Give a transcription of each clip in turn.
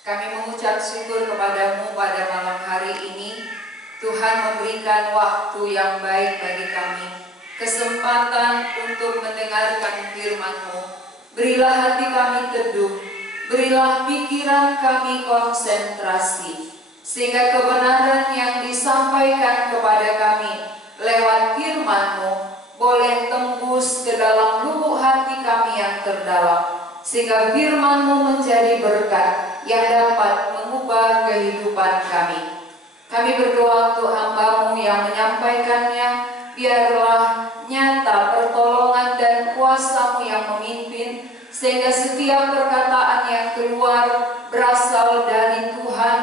Kami mengucap syukur kepadamu pada malam hari ini. Tuhan memberikan waktu yang baik bagi kami, kesempatan untuk mendengarkan firman-Mu. Berilah hati kami teduh, berilah pikiran kami konsentrasi, sehingga kebenaran yang disampaikan kepada kami lewat firman-Mu boleh tembus ke dalam lubuk hati kami yang terdalam, sehingga firman-Mu menjadi berkat yang dapat mengubah kehidupan kami. Kami berdoa untuk hamba-Mu yang menyampaikannya, biarlah nyata pertolongan dan kuasa-Mu yang memimpin, sehingga setiap perkataan yang keluar berasal dari Tuhan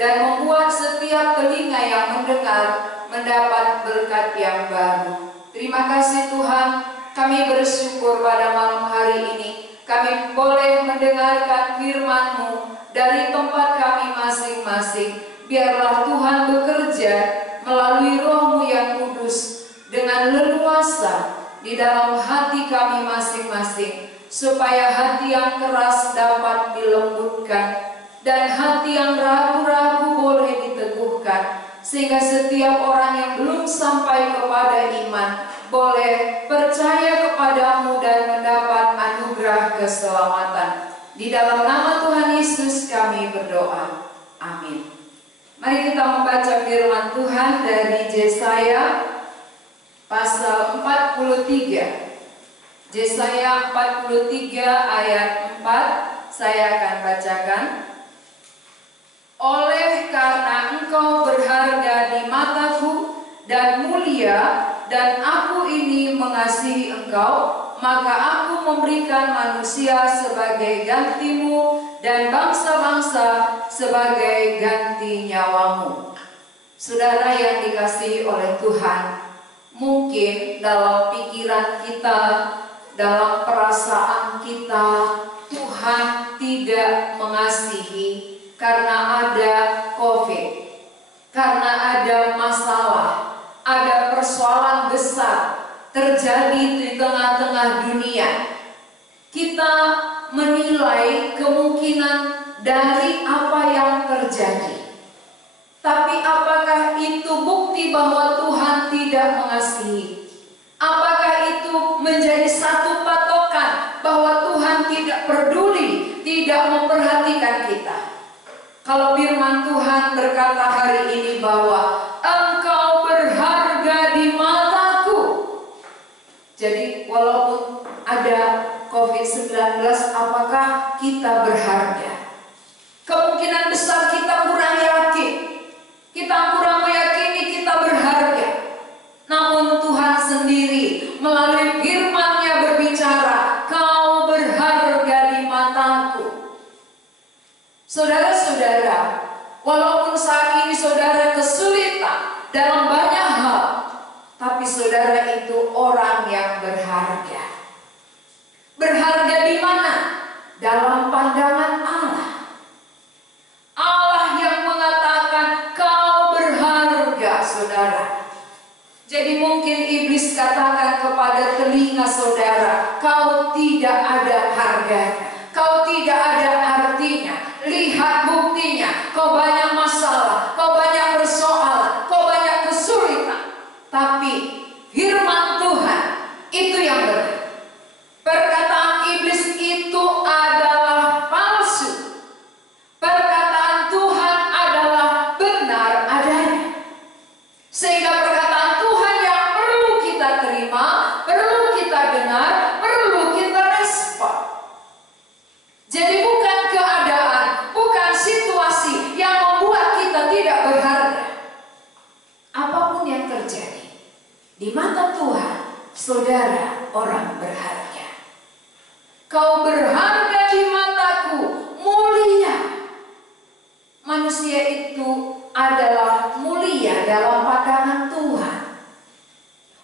dan membuat setiap telinga yang mendengar mendapat berkat yang baru. Terima kasih Tuhan, kami bersyukur pada malam hari ini kami boleh mendengarkan firman-Mu dari tempat kami masing-masing. Biarlah Tuhan bekerja melalui Roh-Mu yang kudus dengan leluasa di dalam hati kami masing-masing, supaya hati yang keras dapat dilembutkan dan hati yang ragu-ragu boleh diteguhkan, sehingga setiap orang yang belum sampai kepada iman boleh percaya kepadamu dan mendapat anugerah keselamatan. Di dalam nama Tuhan Yesus kami berdoa. Amin. Mari kita membaca firman Tuhan dari Yesaya pasal 43. Yesaya 43 ayat 4 saya akan bacakan. Oleh karena engkau berharga di mataku dan mulia, dan aku ini mengasihi engkau, maka aku memberikan manusia sebagai gantimu dan bangsa-bangsa sebagai ganti nyawamu. Saudara yang dikasihi oleh Tuhan, mungkin dalam pikiran kita, dalam perasaan kita, Tuhan tidak mengasihi karena ada COVID, karena ada masalah, ada persoalan besar terjadi di tengah-tengah dunia. Kita menilai kemungkinan dari apa yang terjadi. Tapi apakah itu bukti bahwa Tuhan tidak mengasihi? Apakah itu menjadi satu patokan bahwa Tuhan tidak peduli, tidak memperhatikan kita? Kalau firman Tuhan berkata hari ini bahwa engkau berharga di mataku. Jadi walaupun ada COVID-19, apakah kita berharga? Kemungkinan besar kita kurang yakin. Kita kurang meyakini kita berharga. Namun Tuhan sendiri melalui firman-Nya berbicara, kau berharga di mataku. Saudara-saudara, walaupun saat ini saudara kesulitan dalam banyak hal, tapi saudara itu orang yang berharga. Berharga di mana? Dalam pandangan Allah. Allah yang mengatakan kau berharga, saudara. Jadi mungkin iblis katakan kepada telinga saudara, kau tidak ada harganya, kau tidak ada artinya. Lihat buktinya, kau banyak masalah, kau banyak persoalan, kau banyak kesulitan. Tapi firman Tuhan itu yang benar. Perkataan iblis itu adalah palsu. Perkataan Tuhan adalah benar adanya. Sehingga perkataan Tuhan yang perlu kita terima, perlu kita dengar, perlu kita respon. Jadi bukan keadaan, bukan situasi yang membuat kita tidak berharga. Apapun yang terjadi, di mata Tuhan, saudara orang berharga. Kau berharga di mataku, mulia. Manusia itu adalah mulia dalam pandangan Tuhan.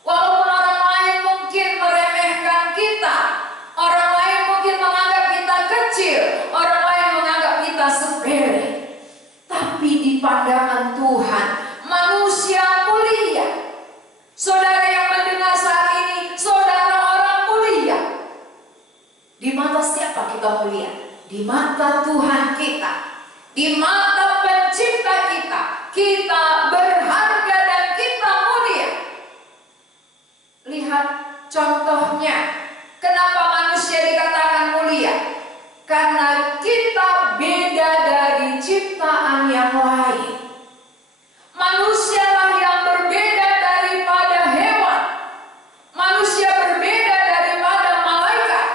Walaupun orang lain mungkin meremehkan kita, orang lain mungkin menganggap kita kecil, orang lain menganggap kita sepele, tapi di pandangan Tuhan manusia mulia. Saudara yang mendengar saat ini, saudara orang mulia. Di mata siapa kita mulia? Di mata Tuhan kita. Di mata pencipta kita, kita berharga dan kita mulia. Lihat contohnya, kenapa manusia dikatakan mulia? Karena kita beda dari ciptaan yang lain. Manusialah yang berbeda daripada hewan. Manusia berbeda daripada malaikat.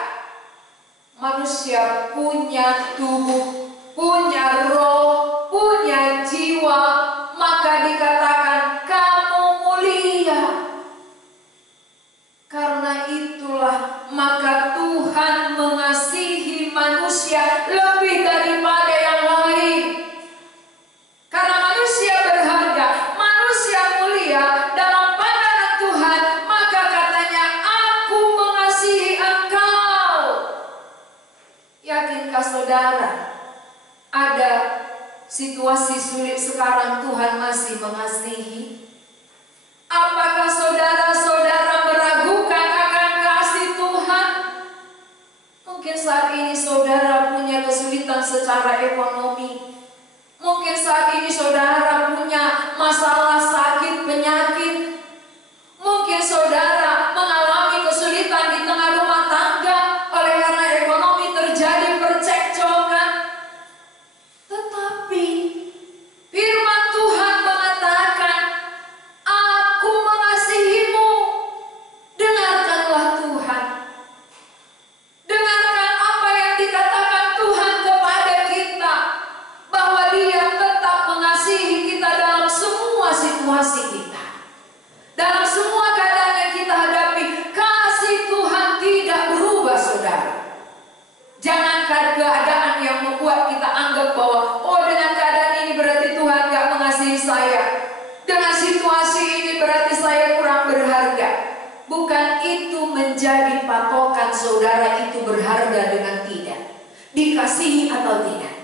Manusia punya tubuh, punya roh, punya jiwa, maka dikatakan kamu mulia. Karena itulah maka Tuhan mengasihi manusia lebih daripada yang lain. Karena manusia berharga, manusia mulia dalam pandangan Tuhan, maka katanya aku mengasihi engkau. Yakinkah saudara, ada situasi sulit sekarang Tuhan masih mengasihi? Apakah saudara-saudara meragukan akan kasih Tuhan? Mungkin saat ini saudara punya kesulitan secara ekonomi. Mungkin saat ini saudara punya masalah sakit, penyakit. Mungkin saudara mengalami kesulitan di tengah rumah tangga oleh karena ekonomi terjadi percekcokan. Tetapi firman Tuhan mengatakan, aku mengasihimu. Dengarkanlah Tuhan. Dengarkan apa yang dikatakan Tuhan kepada kita, bahwa Dia tetap mengasihi kita dalam semua situasi kita, dalam semua keadaan yang kita hadapi. Kasih Tuhan tidak berubah, saudara. Jangankan keadaan yang membuat kita anggap bahwa oh, dengan keadaan ini berarti Tuhan gak mengasihi saya, dengan situasi ini berarti saya kurang berharga. Bukan itu menjadi patokan saudara itu berharga dengan tidak, dikasihi atau tidak.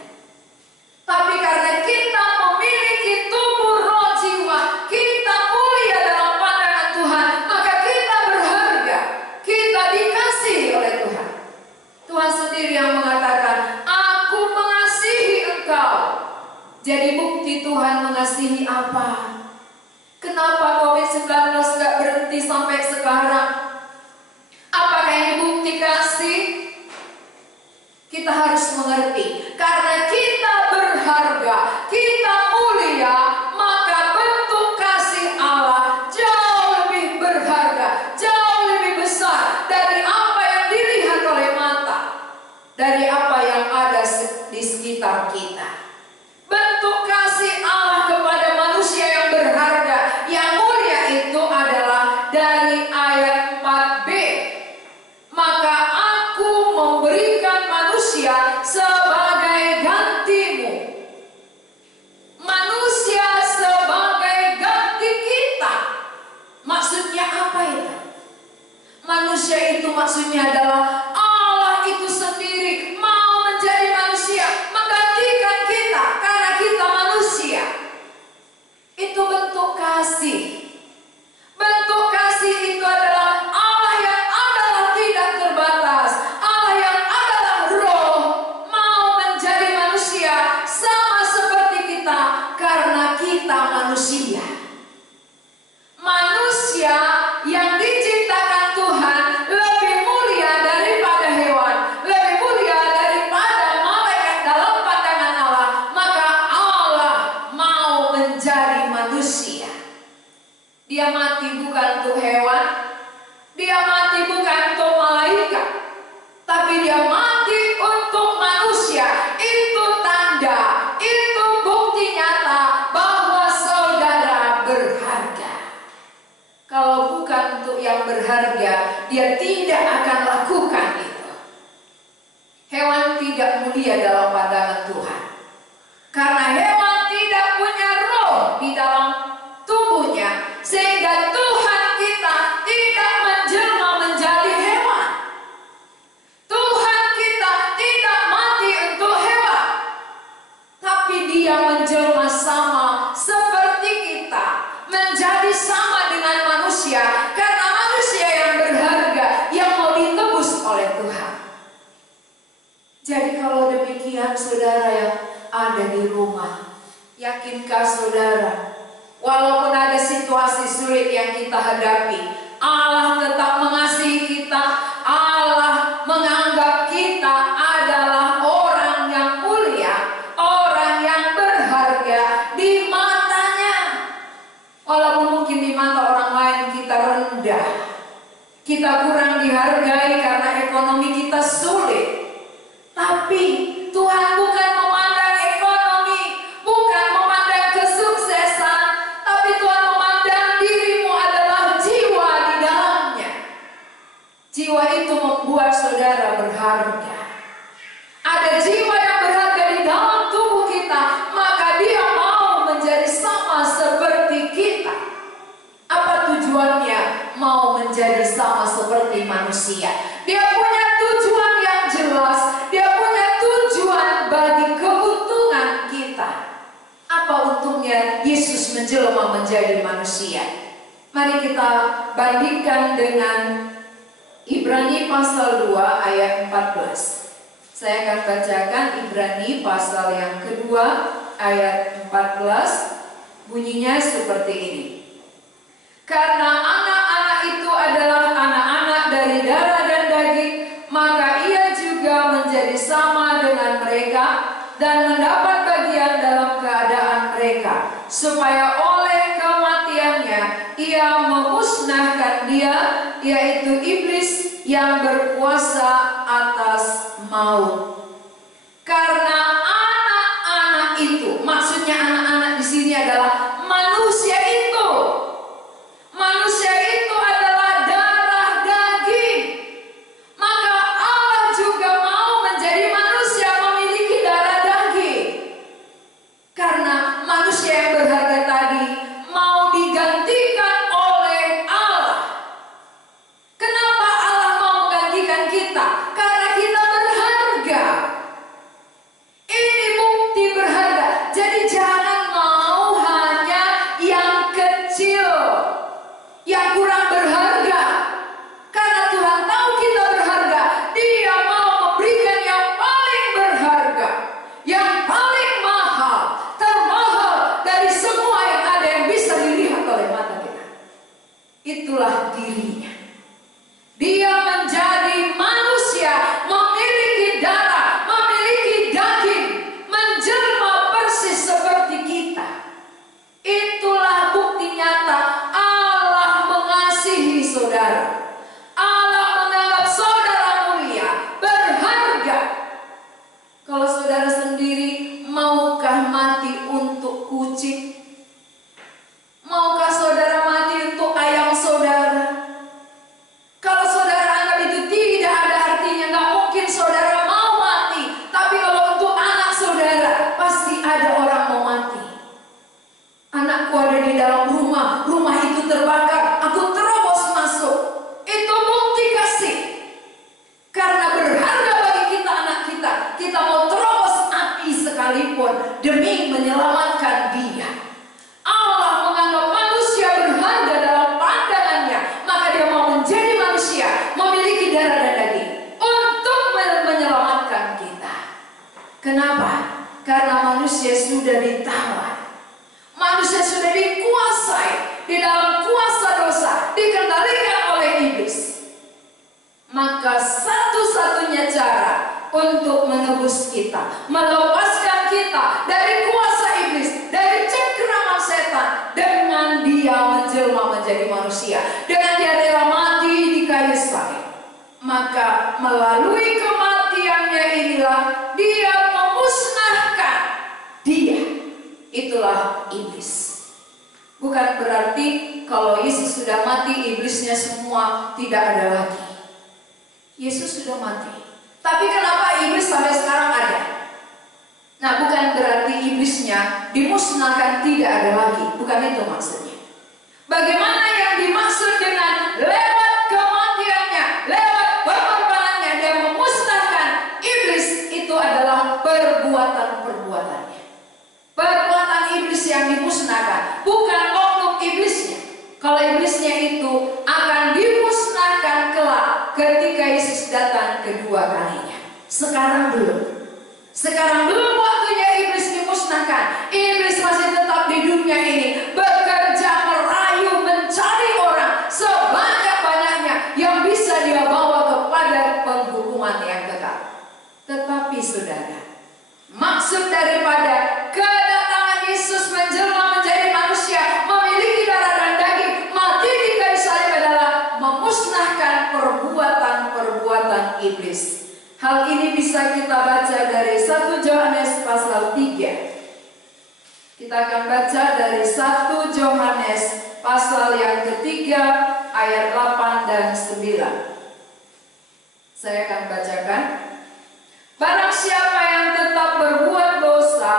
Tapi karena kita memiliki tubuh, roh, jiwa, kita mulia dalam pandangan Tuhan, maka kita berharga, kita dikasihi oleh Tuhan. Tuhan sendiri yang mengatakan, aku mengasihi engkau. Jadi bukti Tuhan mengasihi apa? Kenapa COVID-19 gak berhenti sampai sekarang? Apakah ini bukti kasih? Kita harus mengerti, karena kita berharga, kita mulia, maka bentuk kasih Allah jauh lebih berharga, jauh lebih besar dari apa yang dilihat oleh mata, dari apa yang ada di sekitar kita. Bentuk kasih Allah kepada manusia yang berharga, yang mulia itu adalah dari ayat 4b. Maka aku memberikan manusia sebagai gantimu. Manusia sebagai ganti kita. Maksudnya apa itu? Manusia itu maksudnya adalah Allah itu sendiri mau menjadi manusia, menggantikan kita karena kita manusia. Itu bentuk kasih. Bentuk kasih itu adalah Allah yang adalah tidak terbatas, Allah yang adalah roh, mau menjadi manusia sama seperti kita karena kita manusia. Manusia yang diciptakan Tuhan lebih mulia daripada hewan, lebih mulia daripada malaikat dalam pandangan Allah. Maka Allah mau menjadi manusia. Dia mati bukan untuk hewan, Dia mati bukan untuk malaikat, tapi Dia mati untuk manusia. Itu tanda, itu bukti nyata bahwa saudara berharga. Kalau bukan untuk yang berharga, Dia tidak akan lakukan itu. Hewan tidak mulia dalam pandangan Tuhan, karena hewan tidak punya roh di dalam tubuhnya, sehingga Tuhan kita tidak menjelma menjadi hewan. Tuhan kita tidak mati untuk hewan, tapi Dia menjelma sama seperti kita, menjadi sama dengan manusia, karena manusia yang berharga, yang mau ditebus oleh Tuhan. Jadi kalau demikian ada di rumah. Yakinkah saudara, walaupun ada situasi sulit yang kita hadapi, Allah tetap mengasihi kita. Allah menganggap kita adalah orang yang mulia, orang yang berharga di matanya. Walaupun mungkin di mata orang lain kita rendah, kita kurang dihargai karena ekonomi kita sulit, tapi Tuhan bukan memandang ekonomi, bukan memandang kesuksesan, tapi Tuhan memandang dirimu adalah jiwa di dalamnya. Jiwa itu membuat saudara berharga. Ada jiwa yang berharga di dalam tubuh kita, maka dia mau menjadi sama seperti kita. Apa tujuannya mau menjadi sama seperti manusia? Dia punya tujuan yang jelas, dia punya tujuan bagi keuntungan kita. Apa untungnya Yesus menjelma menjadi manusia? Mari kita bandingkan dengan Ibrani pasal 2 ayat 14. Saya akan bacakan Ibrani pasal yang kedua ayat 14. Bunyinya seperti ini. Karena anak-anak itu adalah anak-anak dari darah dan daging, maka ia juga menjadi sama dengan mereka dan mendapat bagian dalam keadaan mereka, supaya oleh kematiannya ia memusnahkan dia, yaitu iblis yang berkuasa atas maut. Karena anak-anak itu, maksudnya anak-anak di sini adalah manusia itu. Manusia itu adalah darah daging. Maka Allah juga mau menjadi manusia memiliki darah daging. Karena manusia yang berharga tadi mau digantikan oleh Allah. Kenapa Allah mau menggantikan kita? Karena kita berharga. Ini bukti berharga. Jadi jangan mau hanya yang kecil, yang kurang berharga. Karena Tuhan tahu kita berharga, Dia mau memberikan yang paling berharga, yang paling mahal, termahal dari semua yang ada yang bisa dilihat oleh mata kita. Itulah dirinya. Dia menjadi manusia, memiliki darah, memiliki daging, menjelma persis seperti kita. Itulah bukti nyata Allah mengasihi saudara. Allah menganggap saudara mulia, berharga. Kalau saudara sendiri, maukah mati untuk kucing? Maukah saudara mati untuk ayam saudara? Kalau saudara anggap itu tidak ada artinya, nggak mungkin saudara mau mati. Tapi kalau untuk anak saudara, pasti ada orang mau mati. Anakku ada di dalam rumah, rumah itu terbakar, aku terobos masuk. Itu bukti kasih. Karena berharga bagi kita anak kita, kita mau terobos api sekalipun demi menyelamatkan dia. Allah menganggap manusia berharga dalam pandangannya, maka dia mau menjadi manusia, memiliki darah dan daging untuk menyelamatkan kita. Kenapa? Karena manusia sudah ditawar. Manusia sudah dikuasai di dalam kuasa dosa, dikendalikan oleh iblis. Maka satu-satunya cara untuk menebus kita, melepaskan kita dari kuasa iblis, dari cengkeraman setan, dengan dia menjelma menjadi manusia, dengan dia rela mati di kayu salib. Maka melalui kematiannya inilah dia memusnahkan dia. Itulah iblis. Bukan berarti kalau Yesus sudah mati, iblisnya semua tidak ada lagi. Yesus sudah mati. Tapi kenapa iblis sampai sekarang ada? Nah, bukan berarti iblisnya dimusnahkan, tidak ada lagi. Bukan itu maksudnya. Bagaimana yang dimaksud dengan lewat kematiannya, lewat pengorbanannya, dan memusnahkan iblis, itu adalah perbuatan-perbuatannya. Perbuatan iblis yang dimusnahkan, bukan oknum iblisnya. Kalau iblisnya itu akan dimusnahkan kelak ketika Yesus datang kedua kalinya. Sekarang belum. Sekarang belum waktunya iblis maksud daripada kedatangan Yesus menjelma menjadi manusia, memiliki darah dan daging, mati di kayu salib adalah memusnahkan perbuatan-perbuatan iblis. Hal ini bisa kita baca dari 1 Yohanes pasal 3. Kita akan baca dari 1 Yohanes pasal yang ketiga ayat 8 dan 9. Saya akan bacakan. Barang siapa yang tetap berbuat dosa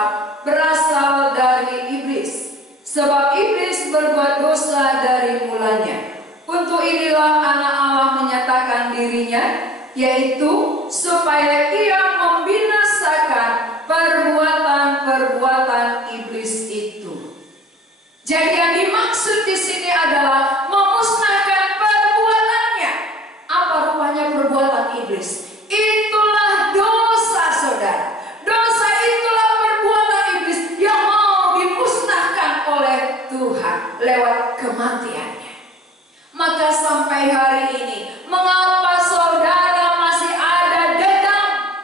berasal dari iblis, sebab iblis berbuat dosa dari mulanya. Untuk inilah anak Allah menyatakan dirinya, yaitu supaya ia membinasakan perbuatan-perbuatan iblis itu. Jadi yang dimaksud di sini adalah memusnahkan perbuatannya. Apa rupanya perbuatan iblis? Itulah dosa, saudara. Dosa itulah perbuatan iblis yang mau dimusnahkan oleh Tuhan lewat kematiannya. Maka sampai hari ini, mengapa saudara masih ada dendam,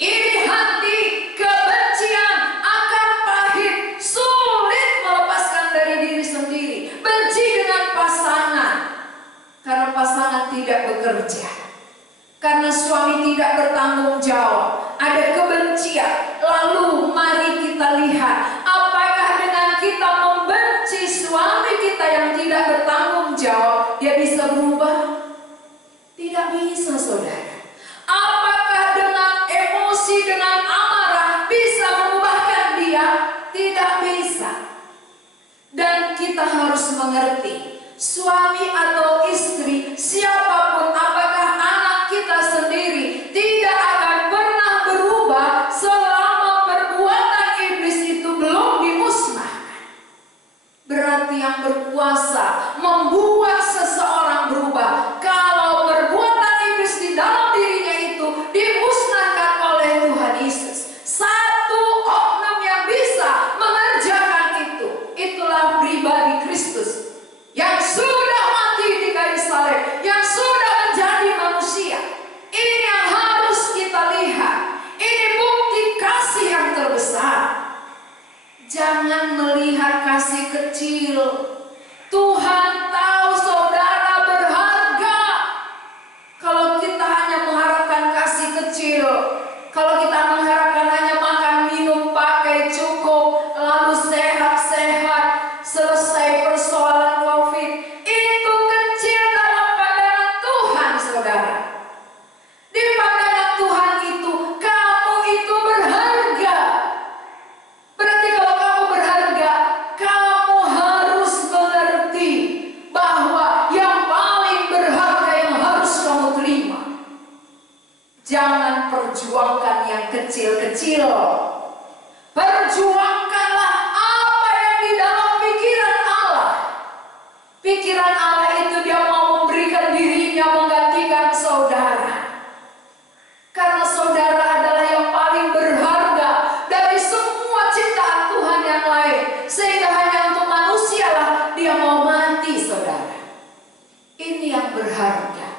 iri hati, kebencian, akar pahit, sulit melepaskan dari diri sendiri, benci dengan pasangan karena pasangan tidak bekerja, karena suami tidak bertanggung jawab, ada kebencian. Lalu mari kita lihat, apakah dengan kita membenci suami kita yang tidak bertanggung jawab, dia bisa berubah? Tidak bisa, saudara. Apakah dengan emosi, dengan amarah bisa mengubahkan dia? Tidak bisa. Dan kita harus mengerti, suami atau istri, siapapun, apakah anak kita sendiri, tidak akan pernah berubah selama perbuatan iblis itu belum dimusnahkan. Berarti yang berkuasa membuat seseorang berubah kalau perbuatan iblis di dalam dirinya itu dimusnahkan oleh Tuhan Yesus. Satu oknum yang bisa mengerjakan itu, itulah pribadi Kristus yang sudah mati di kayu salib, yang sudah menjadi manusia. Ini yang harus kita lihat. Ini bukti kasih yang terbesar. Jangan melihat kasih kecil. Tuhan tahu saudara berharga. Kalau kita hanya mengharapkan kasih kecil, kalau kita mengharapkan hanya makan, minum, pakai cukup, lalu sehat-sehat, selesai persoalan COVID, itu kecil dalam pandangan Tuhan, saudara. Di pandangan Tuhan itu, kamu itu berharga. Berarti kalau kamu berharga, kamu harus mengerti bahwa yang paling berharga yang harus kamu terima. Jangan perjuangkan yang kecil-kecil. Perjuangkanlah apa yang di dalam pikiran Allah. Pikiran Allah itu dia mau memberikan dirinya menggantikan saudara. Karena saudara adalah yang paling berharga dari semua ciptaan Tuhan yang lain. Sehingga hanya untuk manusia lah dia mau mati, saudara. Ini yang berharga.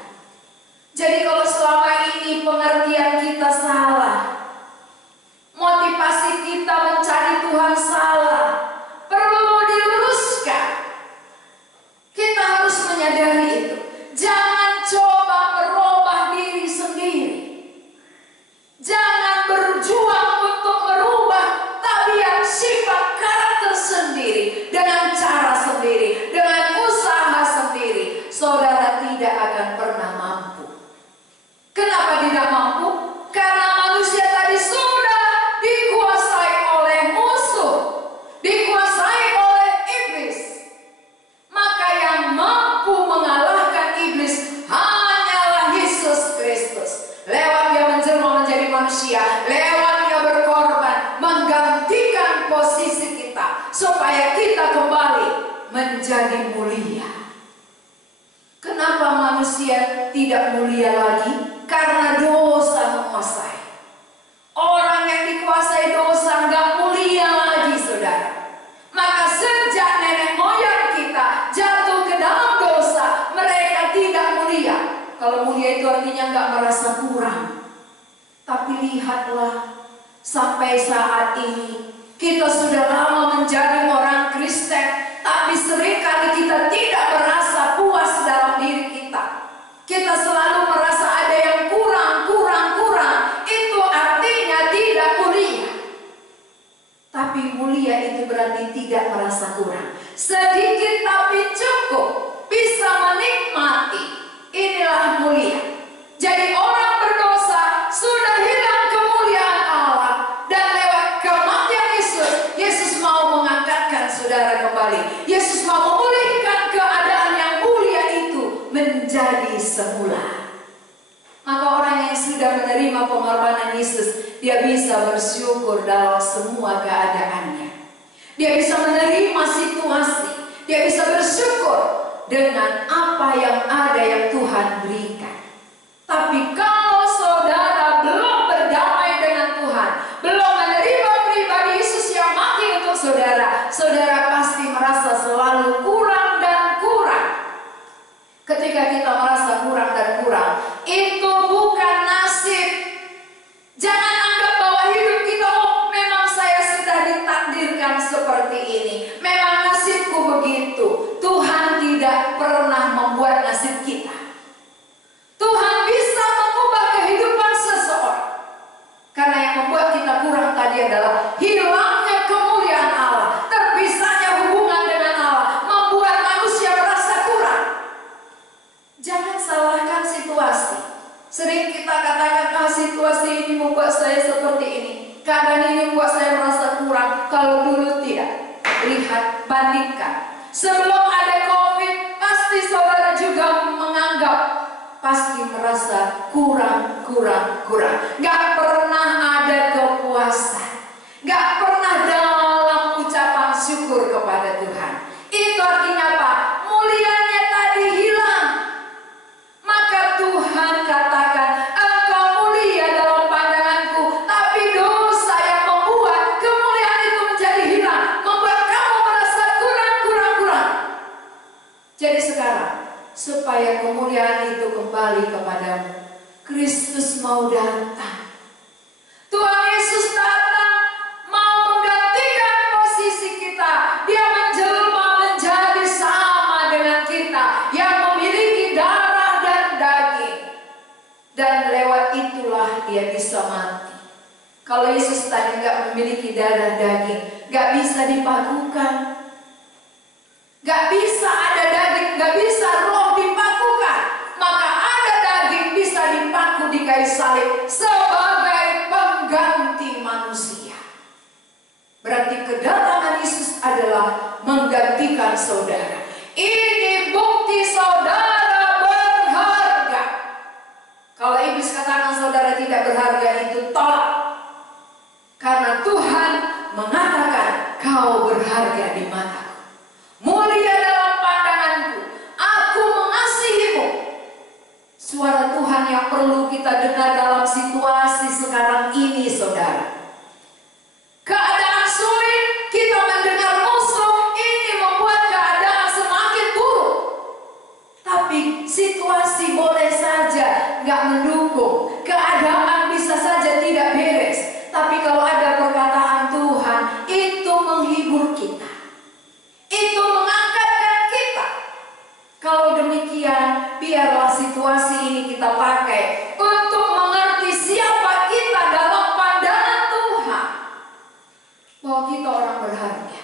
Jadi kalau selama ini pengertian kita salah, motivasi kita mencari Tuhan salah, perlu diluruskan. Kita harus menyadari itu. Jangan coba merubah diri sendiri. Jangan berjuang untuk merubah tabiat, sifat, karakter sendiri dengan cara sendiri, dengan usaha sendiri. Saudara tidak akan pernah mampu. Kenapa tidak mampu? Karena manusia tadi sudah dikuasai oleh musuh, dikuasai oleh iblis. Maka yang mampu mengalahkan iblis hanyalah Yesus Kristus. Lewat dia menjelma menjadi manusia, lewat dia berkorban, menggantikan posisi kita, supaya kita kembali menjadi mulia. Kenapa manusia tidak mulia lagi? Karena dosa menguasai. Orang yang dikuasai dosa nggak mulia lagi, saudara. Maka sejak nenek moyang kita jatuh ke dalam dosa, mereka tidak mulia. Kalau mulia itu artinya nggak merasa kurang. Tapi lihatlah, Sampai saat ini kita sudah lama menjadi orang Kristen, tapi seringkali kita tidak merasa puas dalam diri kita. Kita selalu merasa ada yang kurang. Itu artinya tidak mulia. Tapi mulia itu berarti tidak merasa kurang. Sedikit tapi cukup, bisa menikmati. Inilah mulia. Jadi orang berdosa sudah hilang kemuliaan Allah, dan lewat kematian Yesus mau mengangkatkan saudara kembali. Yesus mau memulihkan keadaan yang mulia itu menjadi semula. Maka orang yang sudah menerima pengorbanan Yesus, dia bisa bersyukur dalam semua keadaannya. Dia bisa menerima situasi, dia bisa bersyukur dengan apa yang ada yang Tuhan berikan. Tapi kalau saudara belum berdamai dengan Tuhan, belum menerima pribadi Yesus yang mati untuk saudara, saudara pasti merasa selalu kurang dan kurang. Ketika kita merasa kurang dan kurang, itu bukan nasib. Jangan anggap bahwa hidup kita, oh memang saya sudah ditakdirkan seperti ini, memang nasibku begitu. Tuhan tidak pernah membuat nasib kita. Tuhan bisa mengubah kehidupan seseorang. Karena yang membuat kita kurang tadi adalah hilangnya kemuliaan Allah, terpisahnya hubungan dengan Allah, membuat manusia merasa kurang. Jangan salahkan situasi. Sering kita katakan, situasi ini membuat saya seperti ini, keadaan ini membuat saya merasa kurang. Kalau dulu tidak. Lihat, bandingkan. Sebelum ada COVID, pasti saudara juga menganggap, pasti merasa kurang. Gak pernah ada kepuasan, gak pernah dalam ucapan syukur kepada Tuhan. Itu artinya apa? Mulianya tadi hilang. Maka Tuhan katakan, engkau mulia dalam pandanganku, tapi dosa yang membuat kemuliaan itu menjadi hilang, membuat kamu merasa kurang. Jadi sekarang, supaya kemuliaan itu kembali kepadamu, Kristus mau datang. Tuhan Yesus datang mau menggantikan posisi kita. Dia menjelma menjadi sama dengan kita, yang memiliki darah dan daging. Dan lewat itulah dia bisa mati. Kalau Yesus tadi gak memiliki darah daging, gak bisa dipakukan. Gak bisa ada daging, gak bisa roh dipakukan. Maka ada daging bisa dipaku di kayu salib sebagai pengganti manusia. Berarti kedatangan Yesus adalah menggantikan saudara. Ini bukti saudara berharga. Kalau iblis katakan saudara tidak berharga, itu tolak. Karena Tuhan mengatakan kau berharga di mataku. Mulia dalam pandanganku, aku mengasihimu. Suara Tuhan yang perlu kita dengar dalam situasi sekarang ini, saudara. Keadaan sulit, kita mendengar musuh, ini membuat keadaan semakin buruk. Tapi situasi boleh saja gak mendukung, keadaan bisa saja tidak beres. Tapi kalau ada perkataan Tuhan, itu menghibur kita, itu mengangkatkan kita. Kalau demikian, biarlah situasi ini kita pakai untuk mengerti siapa kita dalam pandangan Tuhan. Bahwa kita orang berharga.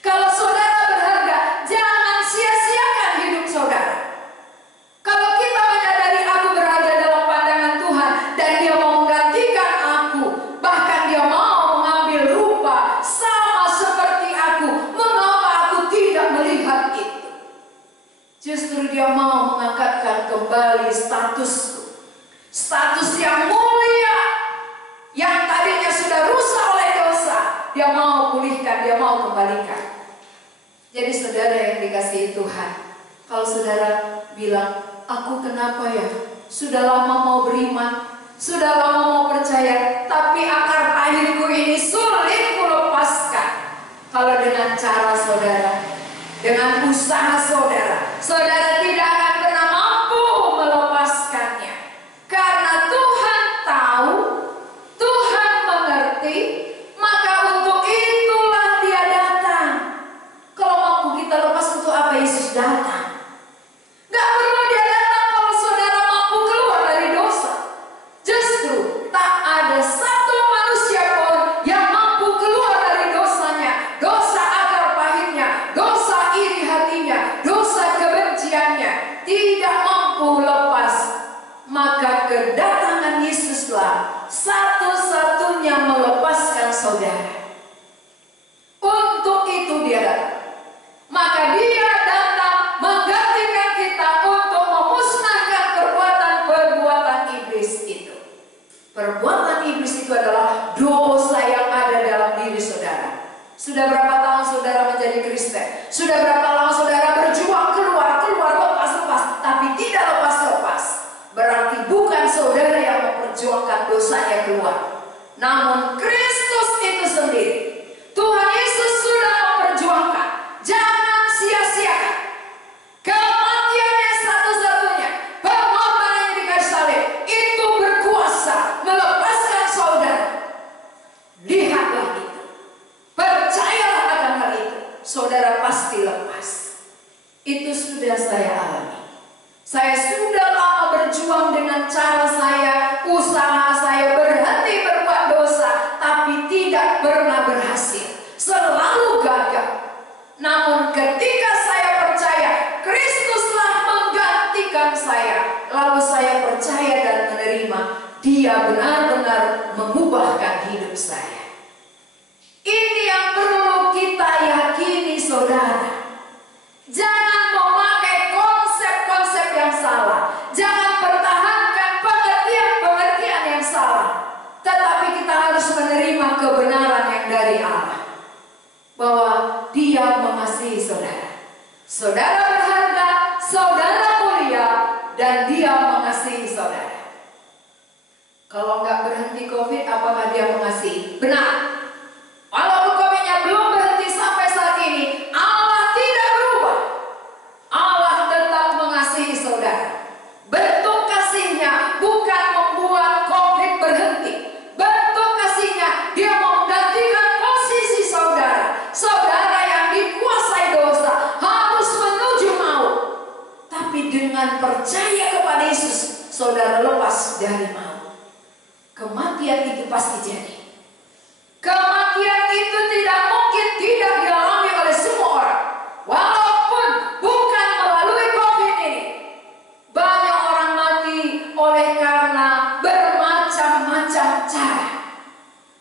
Kalau saudara berharga, jangan sia-siakan hidup saudara. Kalau kita menyadari aku berharga dalam pandangan Tuhan, dan dia mau menggantikan aku, bahkan dia mau mengambil rupa sama seperti aku, mengapa aku tidak melihat itu? Justru dia mau mengangkatkan kembali statusku. Status yang mulia, yang tadinya sudah rusak oleh dosa, dia mau pulihkan, dia mau kembalikan. Jadi saudara yang dikasihi Tuhan, kalau saudara bilang, aku kenapa ya? Sudah lama mau beriman, sudah lama mau percaya, tapi akar pahitku ini sulit kulepaskan. Kalau dengan cara saudara, dengan usaha saudara, saudara tidak akan pernah mampu melepaskannya. Karena Tuhan tahu, Tuhan mengerti. saudara. Sudah berapa tahun saudara menjadi Kristen? Sudah berapa lama saudara berjuang keluar lepas, tapi tidak lepas. Berarti bukan saudara yang memperjuangkan dosanya keluar, namun Kristus itu sendiri. Tuhan Yesus sudah memperjuangkan. Jangan sia-siakan kematiannya satu-satunya, pengorbanannya di kayu salib itu berkuasa melepaskan saudara. Lihatlah itu, percayalah akan hal itu, saudara pasti lepas. Itu sudah saya alami. Saya sudah lama berjuang dengan cara saya, usaha saya berhenti berbuat dosa, tapi tidak pernah berhasil, selalu gagal. Namun ketika saya percaya Kristuslah menggantikan saya, lalu saya percaya dan menerima, Dia benar-benar mengubahkan hidup saya. Ini yang perlu kita yakini, saudara. Jangan memakai konsep-konsep yang salah. Jangan pertahankan pengertian-pengertian yang salah. Tetapi kita harus menerima kebenaran yang dari Allah, bahwa Dia mengasihi saudara. Saudara berharga, saudara mulia, dan Dia mengasihi saudara. Kalau nggak berhenti COVID, apakah Dia mengasihi? Benar. Walaupun COVID-nya belum berhenti sampai saat ini, Allah tidak berubah. Allah tetap mengasihi saudara. Bentuk kasih-Nya bukan membuat COVID berhenti. Bentuk kasih-Nya, Dia mau menggantikan posisi saudara. Saudara yang dikuasai dosa harus menuju maut. Tapi dengan percaya kepada Yesus, saudara lepas dari maut. Kematian itu pasti jadi. Kematian itu tidak mungkin tidak dialami oleh semua orang. Walaupun bukan melalui COVID ini. Banyak orang mati oleh karena bermacam-macam cara.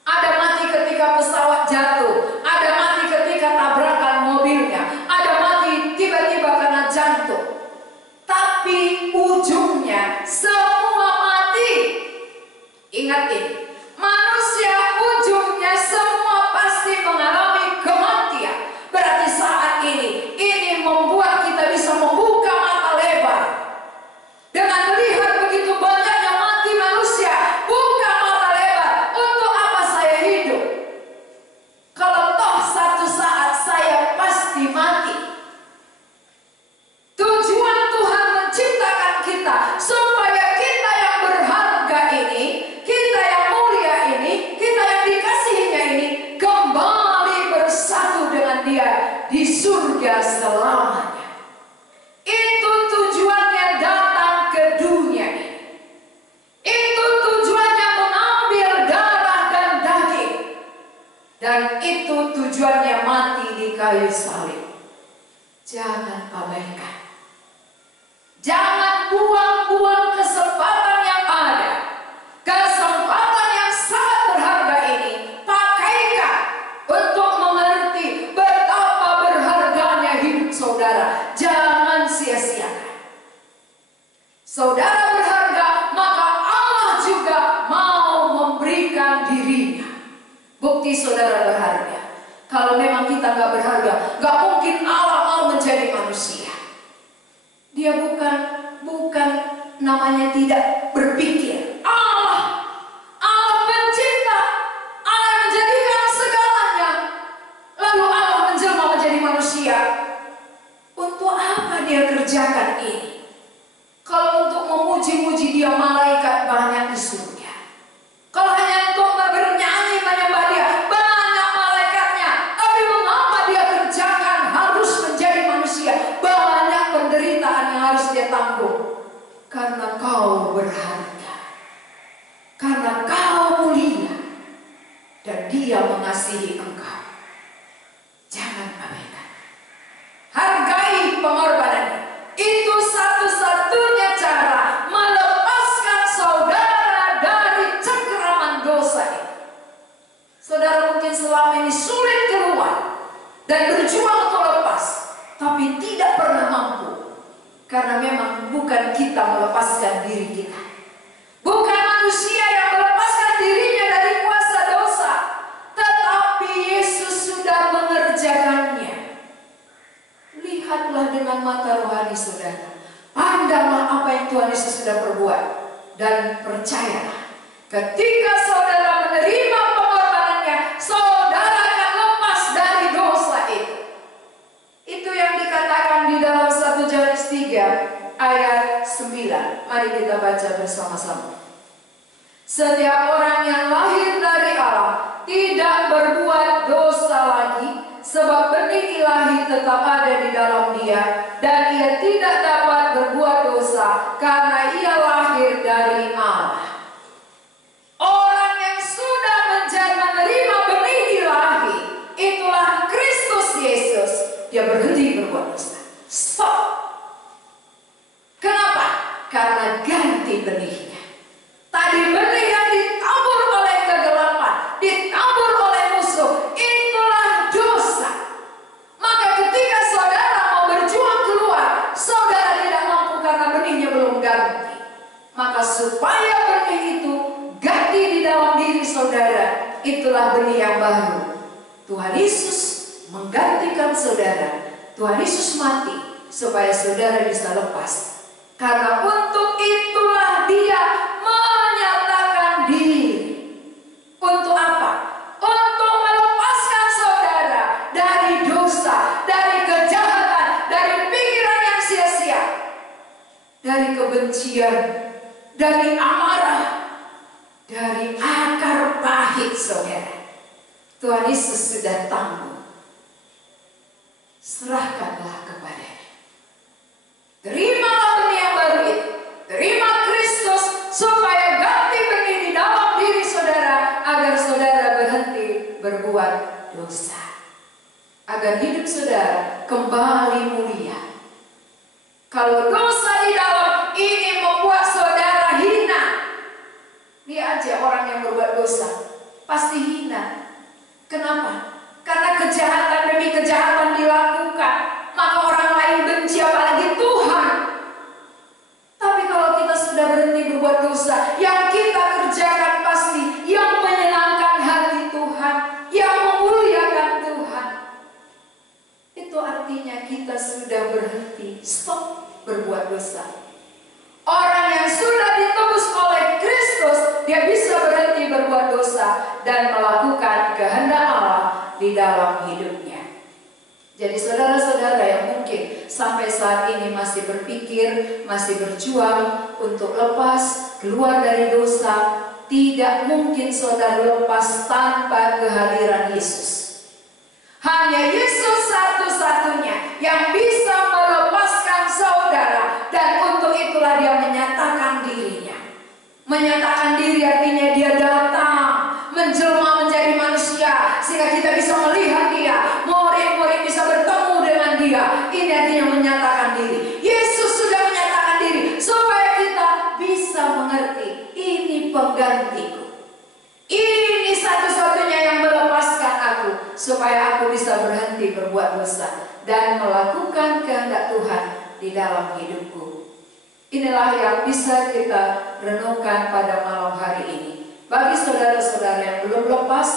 Ada mati ketika pesawat jatuh, ada mati ketika tabrakan mobilnya, ada mati tiba-tiba karena jantung. Tapi ujungnya semua mati. Ingat ini, manusia ujungnya semua pasti mengalami kematian. Berarti saat ini membuat kita bisa membuka mata lebar. Dengan melihat begitu banyaknya mati manusia, buka mata lebar. Untuk apa saya hidup? Kalau toh satu saat saya pasti mati. Tujuan Tuhan menciptakan kita supaya kita yang berharga ini, kita yang mulia ini, kita yang dikasihinya ini kembali bersatu dengan Dia di surga selamanya. Itu tujuannya datang ke dunia ini. Itu tujuannya mengambil darah dan daging. Dan itu tujuannya mati di kayu salib. Jangan abaikan. Jangan buang-buang kesempatan yang ada. Kesempatan yang sangat berharga ini pakaikan untuk mengerti betapa berharganya hidup saudara. Jangan sia-siakan. Saudara berharga, maka Allah juga mau memberikan dirinya. Bukti saudara berharga. Kalau memang kita nggak berharga, nggak mungkin Allah mau menjadi manusia. Dia bukan namanya tidak berpikir. Allah pencipta, Allah menjadikan segalanya. Lalu Allah menjelma menjadi manusia. Untuk apa Dia kerjakan ini? Kalau untuk memuji-muji Dia, malaikat banyak di surga. Kalau hanya untuk bernyanyi menyembah Dia, banyak malaikatnya. Tapi mengapa Dia kerjakan harus menjadi manusia? Banyak penderitaan yang harus Dia tanggung. Karena kau berharga, karena kau mulia, dan Dia mengasihi engkau. Jangan abaikan. Hargai pengorbanannya. Itu satu-satunya cara melepaskan saudara dari cengkeraman dosa ini. Saudara mungkin selama ini sulit keluar dan berjuang untuk lepas, tapi tidak pernah mampu. Karena memang bukan kita melepaskan diri kita. Bukan manusia yang melepaskan dirinya dari kuasa dosa. Tetapi sudah perbuat. Dan percayalah, ketika saudara menerima pengorbanannya, saudara akan lepas dari dosa itu. Itu yang dikatakan di dalam 1 Yohanes 3 ayat 9. Mari kita baca bersama-sama. Setiap orang yang lahir dari Allah tidak berbuat dosa lagi, sebab benih ilahi tetap ada di dalam dia, dan ia tidak dapat berbuat dosa karena ia lahir dari Allah. Orang yang sudah menerima benih ilahi, itulah Kristus Yesus, dia berhenti berbuat dosa. Stop. Kenapa? Karena ganti benihnya. Tadi benih yang ditabur oleh kegelapan, ditabur oleh musuh, itulah dosa. Maka ketika saudara mau berjuang keluar, saudara tidak mampu karena benihnya belum ganti. Maka supaya benih itu ganti di dalam diri saudara, itulah benih yang baru. Tuhan Yesus menggantikan saudara. Tuhan Yesus mati supaya saudara bisa lepas. Karena untuk itulah dia menyatakan diri. Untuk apa? Untuk melepaskan saudara dari dosa, dari kejahatan, dari pikiran yang sia-sia, dari kebencian, dari amarah, dari akar pahit saudara. Tuhan Yesus sudah tangguh. Serahkanlah kepadanya. Terimalah benih yang baru itu. Terima Kristus supaya ganti benih di dalam diri saudara, agar saudara berhenti berbuat dosa. Agar hidup saudara kembali mulia. Kalau dosa di dalam ini membuat saudara hina, lihat aja orang yang berbuat dosa pasti hina. Kenapa? Karena kejahatan demi kejahatan dilakukan, maka orang lain benci, apalagi Tuhan. Tapi kalau kita sudah berhenti berbuat dosa, yang kita kerjakan pasti yang menyenangkan hati Tuhan, yang memuliakan Tuhan. Itu artinya kita sudah berhenti, stop berbuat dosa. Orang yang sudah ditebus oleh Kristus, dia bisa berhenti berbuat dosa dan melakukan kehendak Allah di dalam hidupnya. Jadi saudara-saudara yang mungkin sampai saat ini masih berpikir, masih berjuang untuk lepas, keluar dari dosa, tidak mungkin saudara lepas tanpa kehadiran Yesus. Hanya Yesus satu-satunya yang bisa melepaskan saudara, dan untuk itulah dia menyatakan dirinya. Menyatakan diri artinya dia datang, menjelma menjadi manusia, sehingga kita bisa melihat dia, murid-murid bisa bertemu dengan dia. Ini artinya menyatakan diri. Yesus sudah menyatakan diri supaya kita bisa mengerti, ini penggantiku. Ini satu-satunya yang melepaskan aku, supaya aku bisa berhenti berbuat dosa dan melakukan kehendak Tuhan di dalam hidupku. Inilah yang bisa kita renungkan pada malam hari ini. Bagi saudara-saudara yang belum lepas,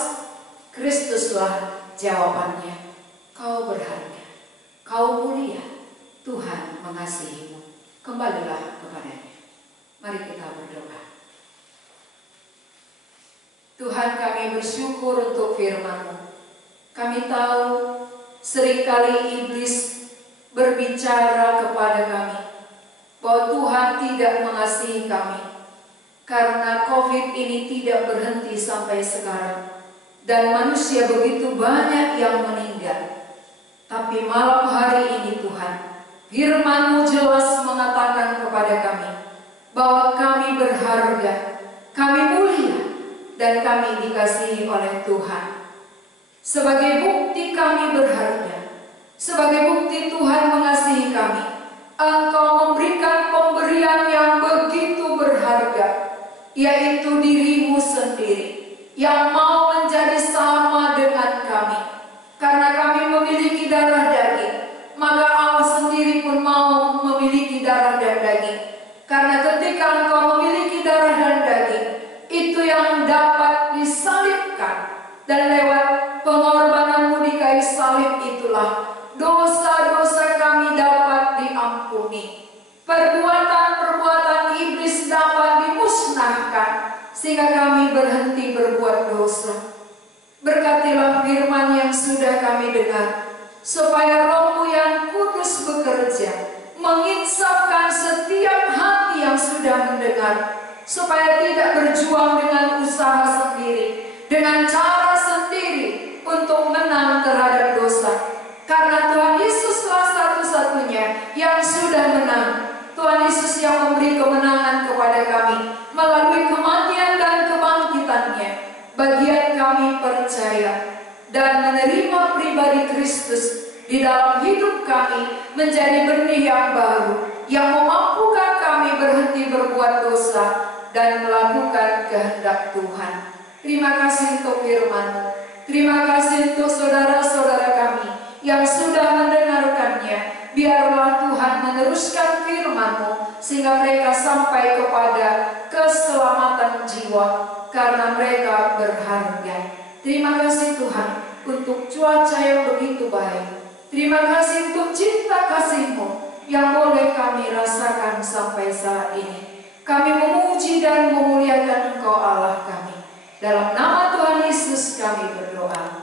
Kristuslah jawabannya. Kau berharga, kau mulia, Tuhan mengasihimu. Kembalilah kepadanya. Mari kita berdoa. Tuhan, kami bersyukur untuk firman-Mu. Kami tahu seringkali iblis berbicara kepada kami bahwa Tuhan tidak mengasihi kami, karena COVID ini tidak berhenti sampai sekarang, dan manusia begitu banyak yang meninggal. Tapi malam hari ini Tuhan, firman-Mu jelas mengatakan kepada kami bahwa kami berharga, kami mulia, dan kami dikasihi oleh Tuhan. Sebagai bukti kami berharga, sebagai bukti Tuhan mengasihi kami, Engkau memberikan pemberian yang begitu berharga, yaitu diri-Mu sendiri, yang mau menjadi sama dengan kami. Karena kami memiliki darah daging, maka Allah sendiri pun mau memiliki darah dan daging. Karena ketika Engkau memiliki darah dan daging, itu yang dapat disalibkan, dan lewat pengorbanan-Mu di kayu salib itulah dosa-dosa kami dapat diampuni. Perbuatan-perbuatan iblis sehingga kami berhenti berbuat dosa. Berkatilah firman yang sudah kami dengar, supaya Roh-Mu yang kudus bekerja, menginsafkan setiap hati yang sudah mendengar, supaya tidak berjuang dengan usaha sendiri, dengan cara sendiri untuk menang terhadap dosa. Karena Tuhan Yesuslah satu-satunya yang sudah menang. Tuhan Yesus yang memberi kemenangan kepada kami melalui kematian dan kebangkitannya. Bagian kami percaya dan menerima pribadi Kristus di dalam hidup kami menjadi benih yang baru, yang memampukan kami berhenti berbuat dosa dan melakukan kehendak Tuhan. Terima kasih untuk firman-Mu. Terima kasih untuk saudara-saudara kami yang sudah mendengarkannya. Biarlah Tuhan meneruskan firman-Mu sehingga mereka sampai kepada keselamatan jiwa, karena mereka berharga. Terima kasih Tuhan untuk cuaca yang begitu baik. Terima kasih untuk cinta kasih-Mu yang boleh kami rasakan sampai saat ini. Kami memuji dan memuliakan Engkau Allah kami. Dalam nama Tuhan Yesus kami berdoa.